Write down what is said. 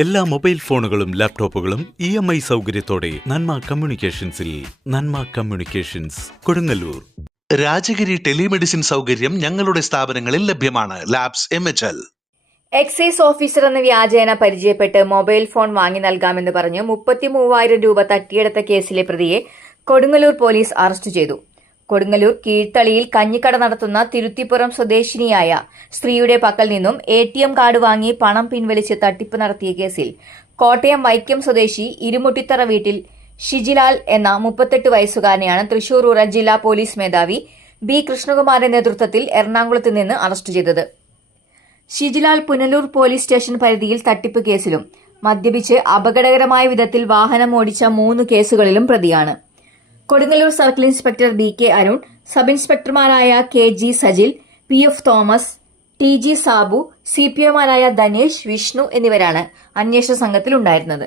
എല്ലാ മൊബൈൽ ഫോണുകളും ലാപ്ടോപ്പുകളും ഇ എം ഐ സൗകര്യത്തോടെ നന്മ കമ്മ്യൂണിക്കേഷൻസിൽ നന്മ കമ്മ്യൂണിക്കേഷൻസ് കൊടുങ്ങല്ലൂർ. രാജഗിരി ടെലിമെഡിസിൻ സൗകര്യം ഞങ്ങളുടെ സ്ഥാപനങ്ങളിൽ ലഭ്യമാണ്. Labs M H L. Excise officer എന്ന വ്യാജേന പരിചയപ്പെട്ട് മൊബൈൽ ഫോൺ വാങ്ങി നൽകാമെന്ന് പറഞ്ഞ് മുപ്പത്തി മൂവായിരം രൂപ തട്ടിയെടുത്ത കേസിലെ പ്രതിയെ കൊടുങ്ങല്ലൂർ പോലീസ് അറസ്റ്റ് ചെയ്തു. കൊടുങ്ങല്ലൂർ കീഴ്ത്തളിയിൽ കഞ്ഞിക്കട നടത്തുന്ന തിരുത്തിപ്പുറം സ്വദേശിനിയായ സ്ത്രീയുടെ പക്കൽ നിന്നും എ കാർഡ് വാങ്ങി പണം പിൻവലിച്ച് തട്ടിപ്പ് നടത്തിയ കേസിൽ കോട്ടയം വൈക്കം സ്വദേശി ഇരുമുട്ടിത്തറ വീട്ടിൽ ഷിജിലാൽ എന്ന മുപ്പത്തെട്ട് വയസ്സുകാരനെയാണ് തൃശൂർ റൂറൽ ജില്ലാ പോലീസ് മേധാവി ബി കൃഷ്ണകുമാറിന്റെ നേതൃത്വത്തിൽ എറണാകുളത്ത് നിന്ന് അറസ്റ്റ് ചെയ്തത്. ഷിജിലാൽ പുനലൂർ പോലീസ് സ്റ്റേഷൻ പരിധിയിൽ തട്ടിപ്പ് കേസിലും മദ്യപിച്ച് അപകടകരമായ വിധത്തിൽ വാഹനം ഓടിച്ച മൂന്ന് കേസുകളിലും പ്രതിയാണ്. Kodungallur circle inspector B K Arun sub ഇൻസ്പെക്ടർമാരായ K G Sajil P F Thomas T G Sabu C P ഒമാരായ Dhanesh Vishnu എന്നിവരാണ് അന്വേഷണ സംഘത്തിലുണ്ടായിരുന്നത്.